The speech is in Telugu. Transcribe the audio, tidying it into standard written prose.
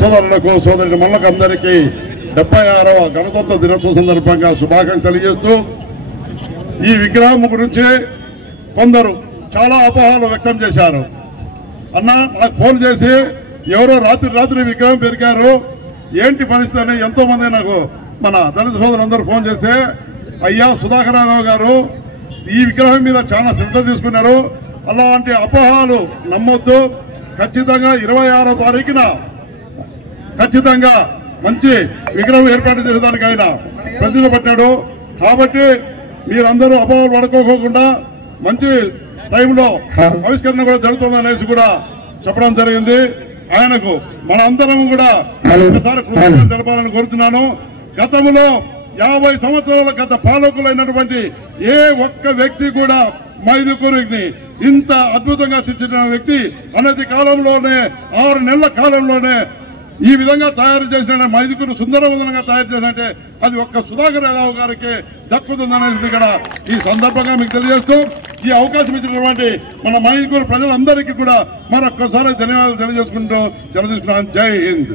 సోదరులకు సోదరుడి మళ్ళకు అందరికీ 76వ గణతంత్ర దినోత్సవం సందర్భంగా శుభాకాంక్షలు తెలియజేస్తూ ఈ విగ్రహం గురించి కొందరు చాలా అపోహలు వ్యక్తం చేశారు. అన్న నాకు ఫోన్ చేసి ఎవరో రాత్రి విగ్రహం పెరిగారు ఏంటి పరిస్థితి అని ఎంతో మంది నాకు మన దళిత సోదరులందరూ ఫోన్ చేస్తే, అయ్యా సుధాకర్ రావు గారు ఈ విగ్రహం మీద చాలా శ్రద్ధ తీసుకున్నారు, అలాంటి అపోహలు నమ్మొద్దు. ఖచ్చితంగా 26వ తారీఖున ఖచ్చితంగా మంచి విగ్రహం ఏర్పాటు చేసేదానికి ఆయన ప్రతిజ్ఞ పట్టాడు. కాబట్టి మీరందరూ అపోహలు పడుకోకుండా మంచి టైంలో ఆవిష్కరణ కూడా జరుగుతుందనేసి కూడా చెప్పడం జరిగింది. ఆయనకు మన అందరం కూడా ఒకసారి కృతజ్ఞతలు తెలపాలని కోరుతున్నాను. గతంలో 50 సంవత్సరాల గత పాలకులైనటువంటి ఏ ఒక్క వ్యక్తి కూడా మైదుకూరుని ఇంత అద్భుతంగా తీర్చిన వ్యక్తి అనతి కాలంలోనే 6 నెలల కాలంలోనే ఈ విధంగా తయారు చేసిన మైదుకూరు సుందరవందనంగా తయారు చేసినట్టే అది ఒక్క సుధాకర్ రావు గారికి దక్కుతుందనేది కూడా ఈ సందర్భంగా మీకు తెలియజేస్తూ ఈ అవకాశం ఇచ్చినటువంటి మన మైదుకూరు ప్రజలందరికీ కూడా మరొక్కసారి ధన్యవాదాలు తెలియజేసుకుంటూ సెలవు తీసుకున్నాను. జై హింద్.